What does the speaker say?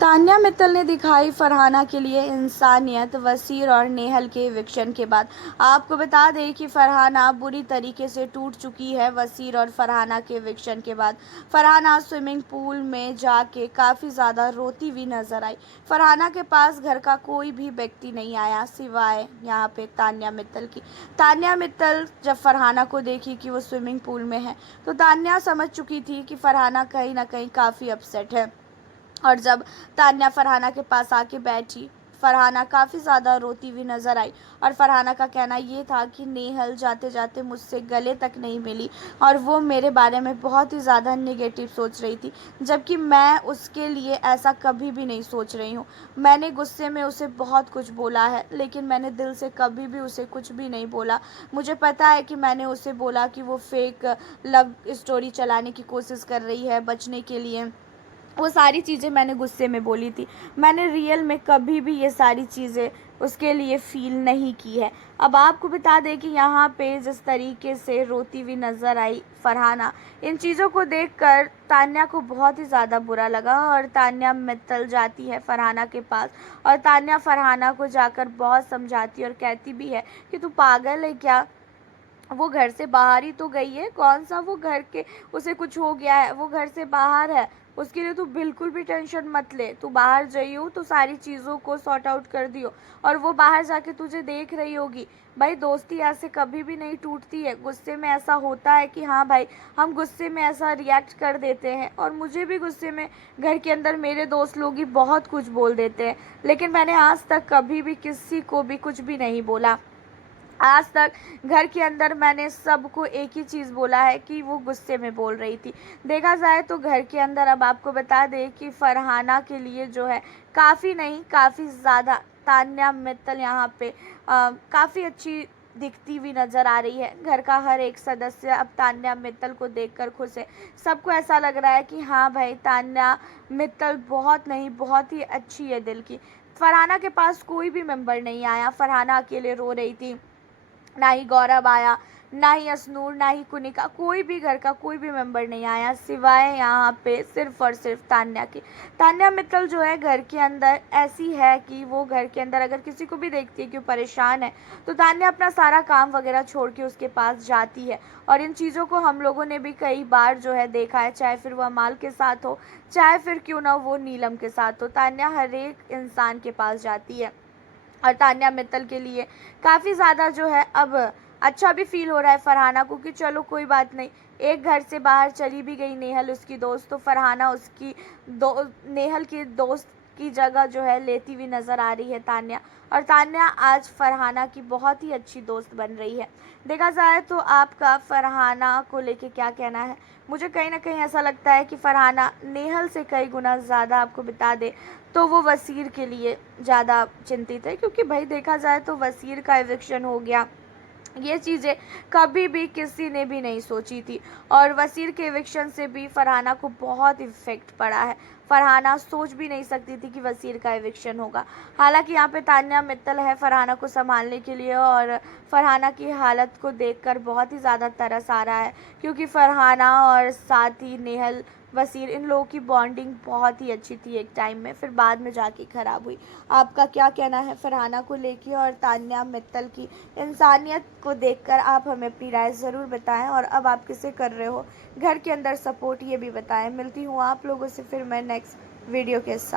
तान्या मित्तल ने दिखाई फरहाना के लिए इंसानियत। वसीर और नेहल के इविक्शन के बाद आपको बता दें कि फरहाना बुरी तरीके से टूट चुकी है। वसीर और फरहाना के इविक्शन के बाद फरहाना स्विमिंग पूल में जाके काफ़ी ज़्यादा रोती हुई नजर आई। फरहाना के पास घर का कोई भी व्यक्ति नहीं आया सिवाय यहाँ पे तान्या मित्तल की। तान्या मित्तल जब फरहाना को देखी कि वो स्विमिंग पूल में है तो तान्या समझ चुकी थी कि फरहाना कहीं ना कहीं काफ़ी अपसेट है। और जब तान्या फरहाना के पास आके बैठी, फरहाना काफ़ी ज़्यादा रोती हुई नज़र आई। और फरहाना का कहना ये था कि नेहल जाते जाते मुझसे गले तक नहीं मिली और वो मेरे बारे में बहुत ही ज़्यादा नेगेटिव सोच रही थी, जबकि मैं उसके लिए ऐसा कभी भी नहीं सोच रही हूँ। मैंने गुस्से में उसे बहुत कुछ बोला है, लेकिन मैंने दिल से कभी भी उसे कुछ भी नहीं बोला। मुझे पता है कि मैंने उसे बोला कि वो फेक लव स्टोरी चलाने की कोशिश कर रही है बचने के लिए। वो सारी चीज़ें मैंने गुस्से में बोली थी। मैंने रियल में कभी भी ये सारी चीज़ें उसके लिए फ़ील नहीं की है। अब आपको बता दें कि यहाँ पे जिस तरीके से रोती हुई नज़र आई फरहाना, इन चीज़ों को देखकर तान्या को बहुत ही ज़्यादा बुरा लगा और तान्या मित्तल जाती है फरहाना के पास और तान्या फरहाना को जाकर बहुत समझाती और कहती भी है कि तू पागल है क्या, वो घर से बाहर ही तो गई है, कौन सा वो घर के उसे कुछ हो गया है, वो घर से बाहर है, उसके लिए तू बिल्कुल भी टेंशन मत ले। तू बाहर गई हो तो सारी चीज़ों को सॉर्ट आउट कर दियो और वो बाहर जाके तुझे देख रही होगी। भाई दोस्ती ऐसे कभी भी नहीं टूटती है। गुस्से में ऐसा होता है कि हाँ भाई, हम गुस्से में ऐसा रिएक्ट कर देते हैं और मुझे भी गुस्से में घर के अंदर मेरे दोस्त लोग ही बहुत कुछ बोल देते हैं, लेकिन मैंने आज तक कभी भी किसी को भी कुछ भी नहीं बोला। आज तक घर के अंदर मैंने सबको एक ही चीज़ बोला है कि वो गुस्से में बोल रही थी। देखा जाए तो घर के अंदर अब आपको बता दें कि फरहाना के लिए जो है काफ़ी नहीं काफ़ी ज़्यादा तान्या मित्तल यहाँ पे काफ़ी अच्छी दिखती हुई नज़र आ रही है। घर का हर एक सदस्य अब तान्या मित्तल को देखकर खुश है। सबको ऐसा लग रहा है कि हाँ भाई, तान्या मित्तल बहुत नहीं बहुत ही अच्छी है दिल की। फरहाना के पास कोई भी मेंबर नहीं आया, फरहाना अकेले रो रही थी। ना ही गौरव आया, ना ही असनूर, ना ही कुनिका, कोई भी घर का कोई भी मेंबर नहीं आया सिवाय यहाँ पे सिर्फ और सिर्फ तान्या की। तान्या मित्तल जो है घर के अंदर ऐसी है कि वो घर के अंदर अगर किसी को भी देखती है कि वो परेशान है तो तान्या अपना सारा काम वगैरह छोड़ के उसके पास जाती है। और इन चीज़ों को हम लोगों ने भी कई बार जो है देखा है, चाहे फिर वो अमाल के साथ हो, चाहे फिर क्यों ना वो नीलम के साथ हो, तान्या हर एक इंसान के पास जाती है। और तान्या मित्तल के लिए काफ़ी ज़्यादा जो है अब अच्छा भी फील हो रहा है फरहाना को कि चलो कोई बात नहीं, एक घर से बाहर चली भी गई नेहल उसकी दोस्त, तो फरहाना उसकी नेहल की दोस्त की जगह जो है लेती हुई नज़र आ रही है तान्या। और तान्या आज फरहाना की बहुत ही अच्छी दोस्त बन रही है। देखा जाए तो आपका फरहाना को लेके क्या कहना है? मुझे कहीं ना कहीं ऐसा लगता है कि फरहाना नेहल से कई गुना ज़्यादा, आपको बता दे तो वो वसीर के लिए ज़्यादा चिंतित है, क्योंकि भाई देखा जाए तो वसीर का इविक्शन हो गया, ये चीज़ें कभी भी किसी ने भी नहीं सोची थी। और वसीर के इविक्शन से भी फरहाना को बहुत इफ़ेक्ट पड़ा है। फरहाना सोच भी नहीं सकती थी कि वसीर का इविक्शन होगा। हालांकि यहाँ पे तान्या मित्तल है फरहाना को संभालने के लिए और फरहाना की हालत को देखकर बहुत ही ज़्यादा तरस आ रहा है, क्योंकि फरहाना और साथ ही नेहल, वसीर, इन लोगों की बॉन्डिंग बहुत ही अच्छी थी एक टाइम में, फिर बाद में जाके ख़राब हुई। आपका क्या कहना है फरहाना को लेके और तान्या मित्तल की इंसानियत को देखकर? आप हमें अपनी राय ज़रूर बताएं और अब आप किसे कर रहे हो घर के अंदर सपोर्ट, ये भी बताएं। मिलती हूँ आप लोगों से फिर मैं नेक्स्ट वीडियो के साथ।